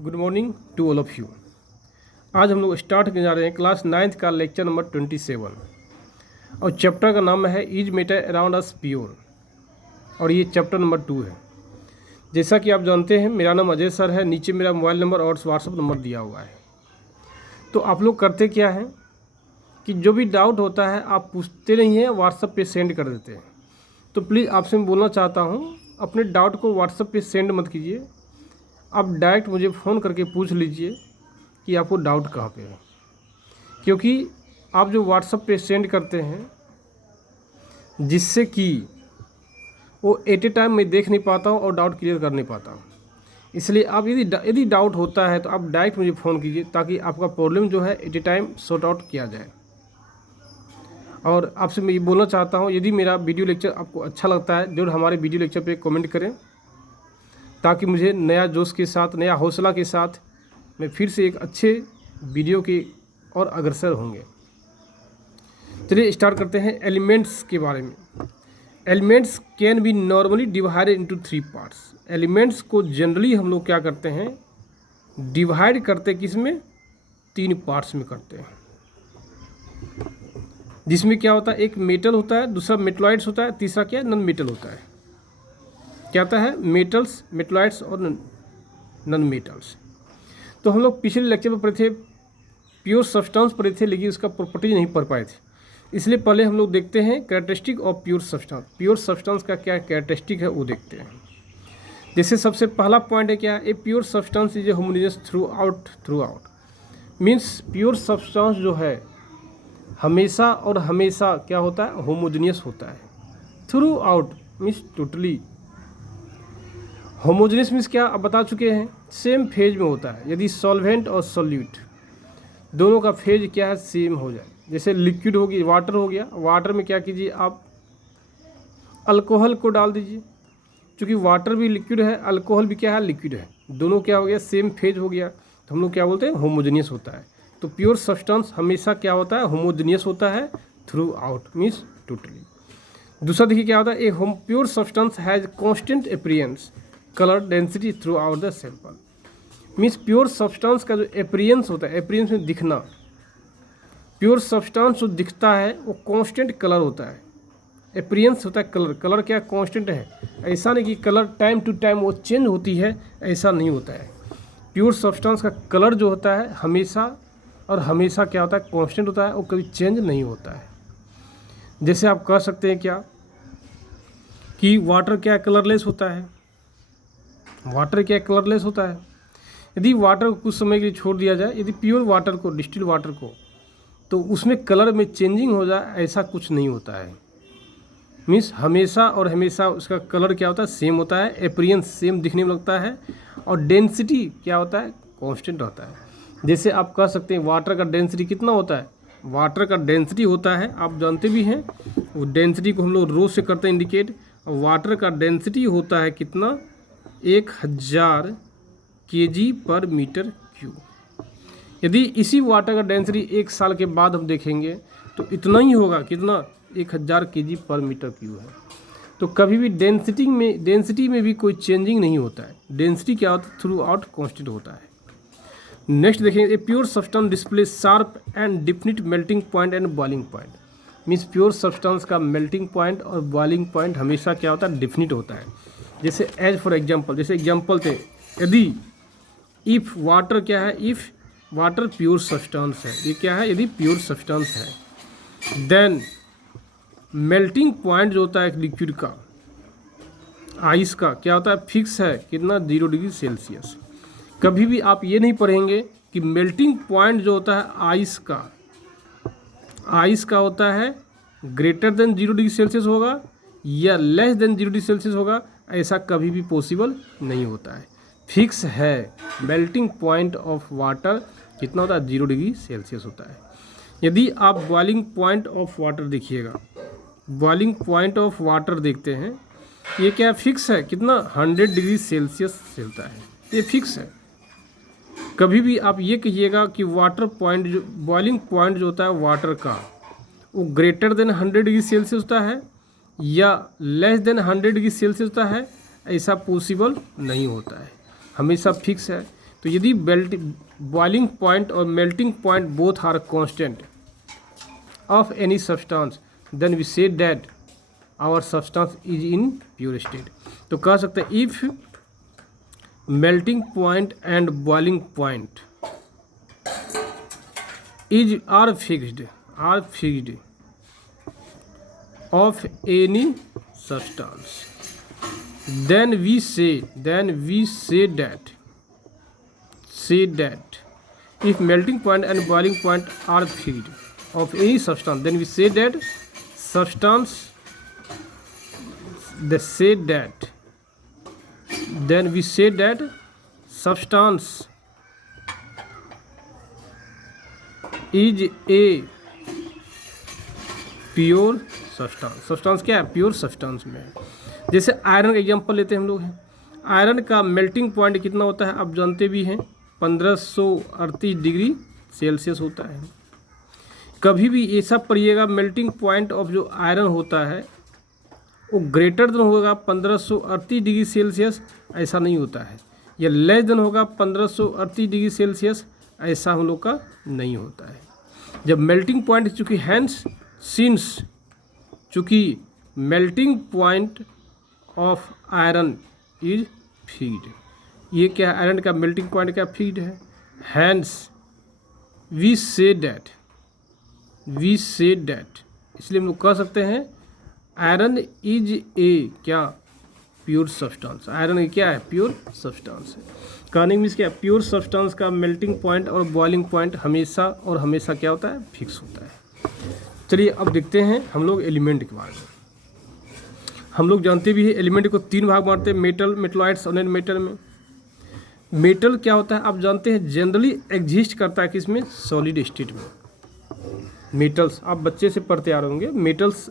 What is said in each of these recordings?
Good morning to all of you. आज हम लोग स्टार्ट करने जा रहे हैं क्लास 9th का लेक्चर नंबर 27 और चैप्टर का नाम है is matter around us pure और ये चैप्टर नंबर 2 है। जैसा कि आप जानते हैं मेरा नाम अजय सर है, नीचे मेरा मोबाइल नंबर और व्हाट्सअप नंबर दिया हुआ है। तो आप लोग करते क्या हैं कि जो भी डाउट होता है आप पूछते नहीं हैं, व्हाट्सअप पे सेंड कर देते हैं। तो प्लीज़ आपसे मैं बोलना चाहता हूँ अपने डाउट को व्हाट्सअप पे सेंड मत कीजिए, आप डायरेक्ट मुझे फ़ोन करके पूछ लीजिए कि आपको डाउट कहाँ पे है, क्योंकि आप जो व्हाट्सएप पे सेंड करते हैं जिससे कि वो एट ए टाइम मैं देख नहीं पाता हूँ और डाउट क्लियर कर नहीं पाता हूँ। इसलिए आप यदि डाउट होता है तो आप डायरेक्ट मुझे फ़ोन कीजिए ताकि आपका प्रॉब्लम जो है at a time sort out किया जाए। और आपसे मैं ये बोलना चाहता हूँ यदि मेरा वीडियो लेक्चर आपको अच्छा लगता है जरूर हमारे वीडियो लेक्चर पे कमेंट करें ताकि मुझे नया जोश के साथ, नया हौसला के साथ मैं फिर से एक अच्छे वीडियो के और अग्रसर होंगे। चलिए स्टार्ट करते हैं एलिमेंट्स के बारे में। Elements can be normally divided into 3 parts. Elements को जनरली हम लोग क्या करते हैं, डिवाइड करते किस में, 3 पार्ट्स में करते हैं, जिसमें क्या होता है, एक मेटल होता है, दूसरा मेटलॉइड्स होता है, तीसरा क्या नॉन मेटल होता है। क्या होता है, मेटल्स, मेटलॉइड्स और नॉन मेटल्स। तो हम लोग पिछले लेक्चर में पढ़े थे प्योर सब्सटेंस पढ़े थे, लेकिन उसका प्रॉपर्टीज नहीं पढ़ पाए थे, इसलिए पहले हम लोग देखते हैं characteristic of pure substance. Pure substance का क्या कैरेक्टरिस्टिक है वो देखते हैं। जैसे सबसे पहला पॉइंट है क्या, a pure substance is a homogeneous through out. Means pure substance जो है हमेशा और हमेशा क्या होता है, होमोजेनियस होता है। Through out means totally. Homogeneous means क्या, अब बता चुके हैं, सेम फेज में होता है। यदि सॉल्वेंट और सॉल्यूट दोनों का फेज क्या है, सेम हो जाए। जैसे लिक्विड होगी, वाटर हो गया, वाटर में क्या कीजिए आप अल्कोहल को डाल दीजिए, क्योंकि वाटर भी लिक्विड है, अल्कोहल भी क्या है, लिक्विड है, दोनों क्या हो गया, सेम फेज हो गया, तो हम लोग क्या बोलते हैं, होमोजेनियस होता है। तो प्योर सब्सटेंस हमेशा क्या होता है, होमोजेनियस होता है, थ्रू आउट मीन्स टोटली। दूसरा देखिए क्या होता है, a pure substance has constant appearance colour density through out the sample. Means pure substance का जो अपीयरेंस होता है, अपीयरेंस में दिखना, प्योर सब्सटेंस जो दिखता है वो कांस्टेंट कलर होता है। अपीयरेंस होता है कलर, कलर क्या कांस्टेंट है, ऐसा नहीं कि कलर टाइम टू टाइम वो चेंज होती है, ऐसा नहीं होता है। प्योर सब्सटेंस का कलर जो होता है हमेशा और हमेशा क्या होता है, कांस्टेंट होता है, वो कभी चेंज नहीं होता है। जैसे आप कह सकते हैं क्या कि वाटर क्या कलरलेस होता है, वाटर क्या कलरलेस होता है। यदि वाटर को कुछ समय के लिए छोड़ दिया जाए, यदि प्योर वाटर को, डिस्टिल वाटर को, तो उसमें कलर में चेंजिंग हो जाए, ऐसा कुछ नहीं होता है। मीन्स हमेशा और हमेशा उसका कलर क्या होता है, सेम होता है, अपीयरेंस सेम दिखने में लगता है, और डेंसिटी क्या होता है, कांस्टेंट होता है। जैसे आप कह सकते हैं वाटर का डेंसिटी कितना होता है, वाटर का डेंसिटी होता है, आप जानते भी हैं, वो डेंसिटी को हम लोग रो से करते हैं इंडिकेट, और वाटर का डेंसिटी होता है कितना, 1000 kg पर मीटर क्यूब। यदि इसी वाटर का डेंसिटी 1 साल के बाद हम देखेंगे तो इतना ही होगा, कितना, 1000 kg पर मीटर क्यूब है। तो कभी भी डेंसिटी में भी कोई चेंजिंग नहीं होता है। डेंसिटी क्या होता है, थ्रू आउट कॉन्स्टेंट होता है। नेक्स्ट देखेंगे, a pure substance display sharp and definite melting point and boiling point. Means pure substance का मेल्टिंग पॉइंट और बॉइलिंग पॉइंट हमेशा क्या होता है, डिफिनिट होता है। जैसे एज फॉर एग्जाम्पल, जैसे एग्जाम्पल थे, यदि इफ़ वाटर क्या है, इफ़ वाटर प्योर सब्सटेंस है, ये क्या है, यदि प्योर सब्सटेंस है, देन मेल्टिंग पॉइंट जो होता है लिक्विड का, आइस का क्या होता है, फिक्स है, कितना, 0 डिग्री सेल्सियस। कभी भी आप ये नहीं पढ़ेंगे कि मेल्टिंग पॉइंट जो होता है आइस का होता है ग्रेटर देन 0 डिग्री सेल्सियस होगा या लेस देन 0 डिग्री सेल्सियस होगा, ऐसा कभी भी पॉसिबल नहीं होता है। फिक्स है, मेल्टिंग पॉइंट ऑफ वाटर कितना होता है, 0 डिग्री सेल्सियस होता है। यदि आप बॉइलिंग पॉइंट ऑफ वाटर देखिएगा, बॉइलिंग पॉइंट ऑफ वाटर देखते हैं, ये क्या फिक्स है, कितना, 100 डिग्री सेल्सियस चलता है, ये फिक्स है। कभी भी आप ये कहिएगा कि वाटर पॉइंट जो बॉइलिंग पॉइंट जो होता है वाटर का, वो ग्रेटर देन 100 डिग्री सेल्सियस होता है या लेस देन 100 डिग्री सेल्सियस होता है, ऐसा पॉसिबल नहीं होता है, हमेशा फिक्स है। तो यदि बॉइलिंग पॉइंट और melting point both are constant of any substance then we say that our substance is in pure state. तो कह सकते हैं if melting point and boiling point is are fixed of any substance then we say that if melting point and boiling point are fixed of any substance then we say that substance substance is a pure substance क्या है, pure substance में है। जैसे iron का example लेते हैं हम लोग हैं, आयरन का मेल्टिंग पॉइंट कितना होता है आप जानते भी हैं, 1538 डिग्री सेल्सियस होता है। कभी भी ऐसा पढ़िएगा मेल्टिंग पॉइंट ऑफ जो आयरन होता है वो ग्रेटर देन होगा 1538 डिग्री सेल्सियस, ऐसा नहीं होता है, या लेस देन होगा 1538 डिग्री सेल्सियस, ऐसा हम लोग का नहीं होता है। जब मेल्टिंग पॉइंट चूँकि हैंस सिंस चूँकि melting point of iron is fixed, ये क्या आयरन का मेल्टिंग पॉइंट क्या फिक्स्ड है, हैंस वी से दैट इसलिए हम लोग कह सकते हैं आयरन इज ए क्या प्योर सब्सटेंस, आयरन क्या है प्योर सब्सटेंस है। कहने मीन्स क्या प्योर सब्सटेंस का मेल्टिंग पॉइंट और बॉइलिंग पॉइंट हमेशा क्या होता है, फिक्स होता है। चलिए अब देखते हैं हम लोग एलिमेंट के बारे में। हम लोग जानते भी हैं एलिमेंट को 3 भाग बांटते हैं, मेटल, मेटलॉइड्स और नॉन मेटल में। मेटल क्या होता है आप जानते हैं, जनरली एग्जिस्ट करता है किसमें, सॉलिड स्टेट में। मेटल्स आप बच्चे से पढ़ते आ रहे होंगे, metals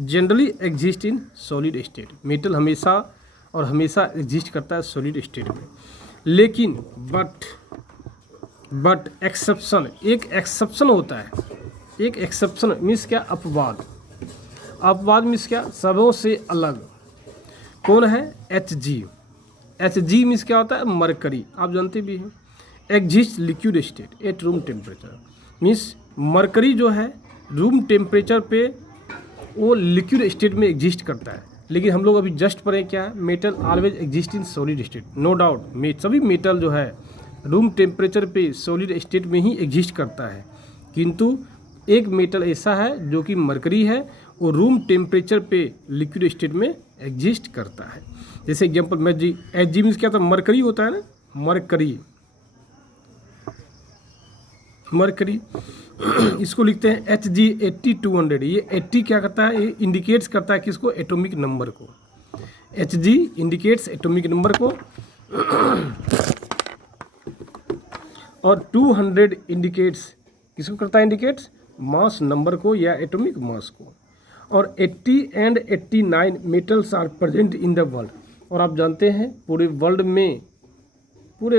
generally exist in solid state. Metal हमेशा एग्जिस्ट करता है सॉलिड स्टेट में। लेकिन बट एक्सेप्शन, एक एक्सेप्शन होता है, एक एक्सेप्शन मीन्स क्या, अपवाद मीन्स क्या, सबों से अलग। कौन है, Hg मीन्स क्या होता है, मरकरी, आप जानते भी हैं। Exist liquid state at room temperature, means mercury जो है रूम टेम्परेचर पे वो लिक्विड स्टेट में एग्जिस्ट करता है। लेकिन हम लोग अभी जस्ट पढ़े क्या है, metal always exist in solid state, no doubt सभी मेटल जो है रूम टेम्परेचर पे सॉलिड स्टेट में ही एग्जिस्ट करता है। किंतु एक मेटल ऐसा है जो कि मरकरी है, वो रूम टेम्परेचर पे लिक्विड स्टेट में एग्जिस्ट करता है। जैसे एग्जांपल Hg मीन्स क्या था, मरकरी होता है ना, मरकरी इसको लिखते हैं Hg 8200। ये 80 क्या करता है, ये इंडिकेट्स करता है किसको, एटॉमिक नंबर को। Hg इंडिकेट्स एटॉमिक नंबर को और 200 इंडिकेट्स किसको करता है, इंडिकेट्स मास नंबर को या एटॉमिक मास को। और 80 and 89 metals are present in the world. और आप जानते हैं पूरे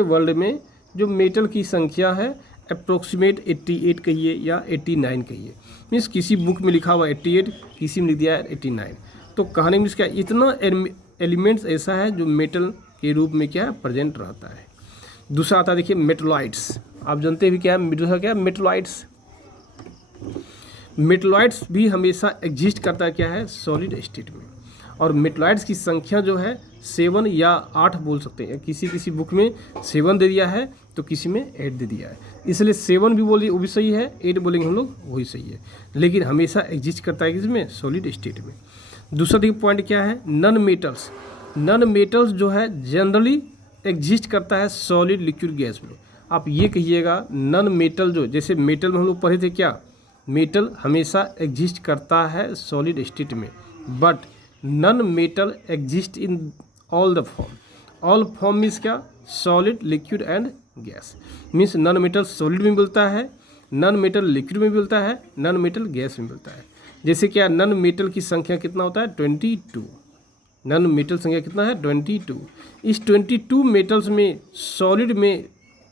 वर्ल्ड में जो मेटल की संख्या है अप्रोक्सीमेट 88 कहिए या 89 कहिए, मीन्स किसी बुक में लिखा हुआ 88, किसी में लिख दिया है 89। तो कहने मीन्स क्या, इतना एलिमेंट्स ऐसा है जो मेटल के रूप में क्या है प्रेजेंट रहता है। दूसरा आता है देखिए मेटलॉइड्स, आप जानते हैं भी क्या है, दूसरा क्या है मेटलॉइड्स। मेटलॉइड्स भी हमेशा एग्जिस्ट करता है क्या है, सॉलिड स्टेट में। और मेटलॉइड्स की संख्या जो है 7 या 8 बोल सकते हैं, किसी बुक में 7 दे दिया है तो किसी में 8 दे दिया है, इसलिए 7 भी बोलिए वो भी सही है, 8 बोलेंगे हम लोग वही सही है। लेकिन हमेशा एग्जिस्ट करता है किसमें, सॉलिड स्टेट में। दूसरा देखिए पॉइंट क्या है, नॉन मेटल्स जो है जनरली एग्जिस्ट करता है सॉलिड लिक्विड गैस में। आप ये कहिएगा नॉन मेटल जो, जैसे मेटल में हम लोग पढ़े थे क्या, मेटल हमेशा एग्जिस्ट करता है सॉलिड स्टेट में, but non metal exist in all the form means क्या, solid liquid and gas. Means non metal solid में मिलता है, नॉन मेटल लिक्विड में मिलता है, नॉन मेटल गैस में मिलता है। जैसे क्या, नॉन मेटल की संख्या कितना होता है, 22। नॉन मेटल संख्या कितना है, 22। इस 22 मेटल्स में सॉलिड में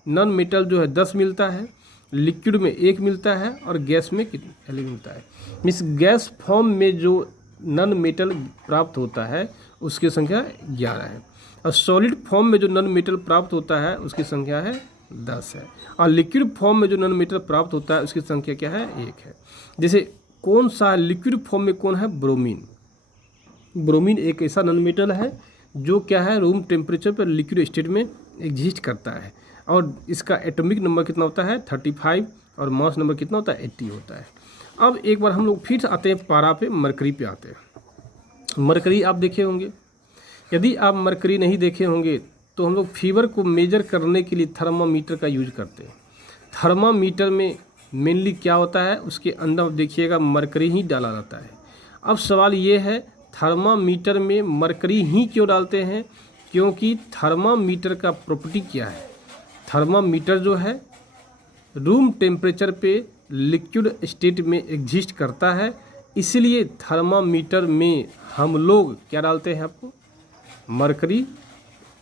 नॉन मेटल जो है 10 मिलता है, लिक्विड में 1 मिलता है और गैस में कितना 11 मिलता है। मीन्स गैस फॉर्म में जो नॉन मेटल प्राप्त होता है उसकी संख्या 11 है। और सॉलिड फॉर्म में जो नॉन मेटल प्राप्त होता है उसकी संख्या है 10 है, और लिक्विड फॉर्म में जो नॉन मेटल प्राप्त होता है उसकी संख्या क्या है 1 है। जैसे कौन सा लिक्विड फॉर्म में कौन है, ब्रोमीन। ब्रोमीन एक ऐसा नॉन मेटल है जो क्या है रूम टेम्परेचर पर लिक्विड स्टेट में एग्जिस्ट करता है, और इसका एटॉमिक नंबर कितना होता है 35, और मास नंबर कितना होता है 80 होता है। अब एक बार हम लोग फिर आते हैं पारा पे, मरकरी पे आते हैं। मरकरी आप देखे होंगे, यदि आप मरकरी नहीं देखे होंगे तो हम लोग फीवर को मेजर करने के लिए थर्मामीटर का यूज करते हैं। थर्मामीटर में मेनली क्या होता है, उसके अंदर देखिएगा मरकरी ही डाला रहता है। अब सवाल ये है थर्मामीटर में मरकरी ही क्यों डालते हैं, क्योंकि थर्मामीटर का प्रॉपर्टी क्या है, थर्मामीटर जो है रूम टेम्परेचर पे लिक्विड स्टेट में एग्जिस्ट करता है, इसलिए थर्मामीटर में हम लोग क्या डालते हैं, आपको मरकरी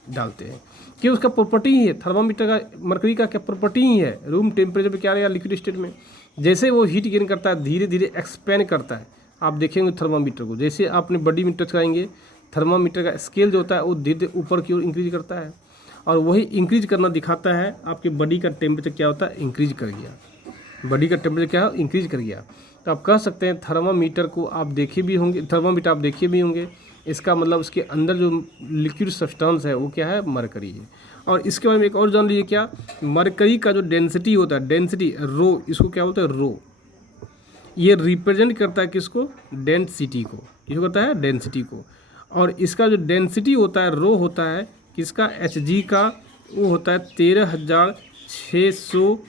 डालते हैं कि उसका प्रॉपर्टी ही है। थर्मामीटर का मरकरी का क्या प्रॉपर्टी ही है, रूम टेम्परेचर पे क्या रहेगा लिक्विड स्टेट में, जैसे वो हीट गेन करता है धीरे धीरे एक्सपेंड करता है। आप देखेंगे थर्मामीटर को, जैसे आप अपने बॉडी में टच कराएंगे थर्मामीटर का स्केल जो होता है वो धीरे धीरे ऊपर की ओर इंक्रीज करता है, और वही इंक्रीज करना दिखाता है आपके बॉडी का टेम्परेचर क्या होता है, इंक्रीज कर गया, बॉडी का टेम्परेचर क्या है इंक्रीज कर गया। तो आप कह सकते हैं थर्मामीटर को आप देखे भी होंगे, थर्मामीटर आप देखे भी होंगे, इसका मतलब उसके अंदर जो लिक्विड सब्सटेंस है वो क्या है, मरकरी है। और इसके बारे में एक और जान लीजिए क्या, मरकरी का जो डेंसिटी होता है, डेंसिटी रो, इसको क्या बोलते हैं रो, ये रिप्रेजेंट करता है किसको, डेंसिटी को, ये करता है डेंसिटी को। और इसका जो डेंसिटी होता है रो होता है किसका, Hg का, वो होता है 13,600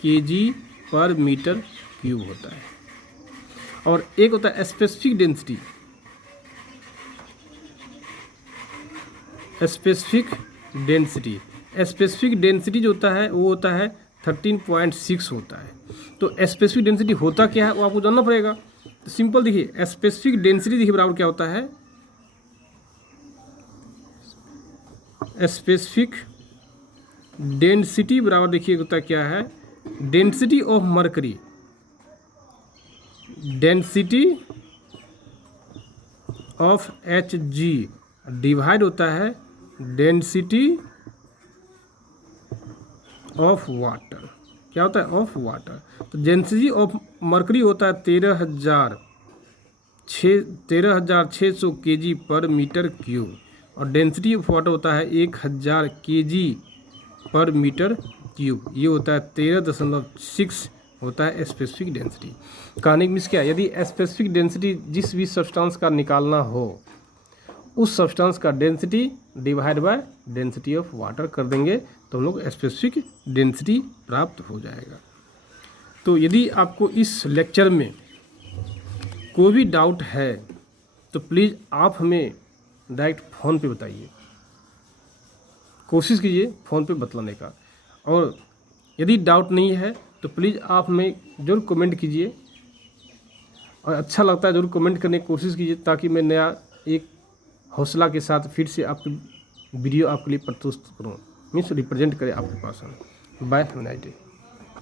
kg पर मीटर क्यूब होता है। और एक होता है स्पेसिफिक डेंसिटी, स्पेसिफिक डेंसिटी जो होता है वो होता है 13.6 होता है। तो स्पेसिफिक डेंसिटी होता क्या है वो आपको जानना पड़ेगा। तो सिंपल देखिए, स्पेसिफिक डेंसिटी देखिए बराबर क्या होता है, स्पेसिफिक डेंसिटी बराबर देखिए होता क्या है, density of mercury, density of Hg divide होता है डेंसिटी ऑफ वाटर, क्या होता है, ऑफ वाटर। तो डेंसिटी ऑफ मरकरी होता है 13,600 kg पर मीटर क्यूब, और डेंसिटी ऑफ वाटर होता है 1000 kg पर मीटर क्यूब, ये होता है 13.6 होता है स्पेसिफिक डेंसिटी। कहने की मीन्स क्या, यदि स्पेसिफिक डेंसिटी जिस भी सब्सटेंस का निकालना हो उस सब्सटेंस का density divide by density of water कर देंगे तो हम लोग स्पेसिफिक डेंसिटी प्राप्त हो जाएगा। तो यदि आपको इस लेक्चर में कोई भी डाउट है तो प्लीज़ आप हमें डायरेक्ट फ़ोन पे बताइए, कोशिश कीजिए फ़ोन पे बतलाने का। और यदि डाउट नहीं है तो प्लीज़ आप हमें ज़रूर कमेंट कीजिए, और अच्छा लगता है ज़रूर कमेंट करने की कोशिश कीजिए, ताकि मैं नया एक हौसला के साथ फिर से आपकी वीडियो आपके लिए प्रस्तुत करूँ, मीन्स रिप्रेजेंट करें आपके पास। Bye, have a nice day.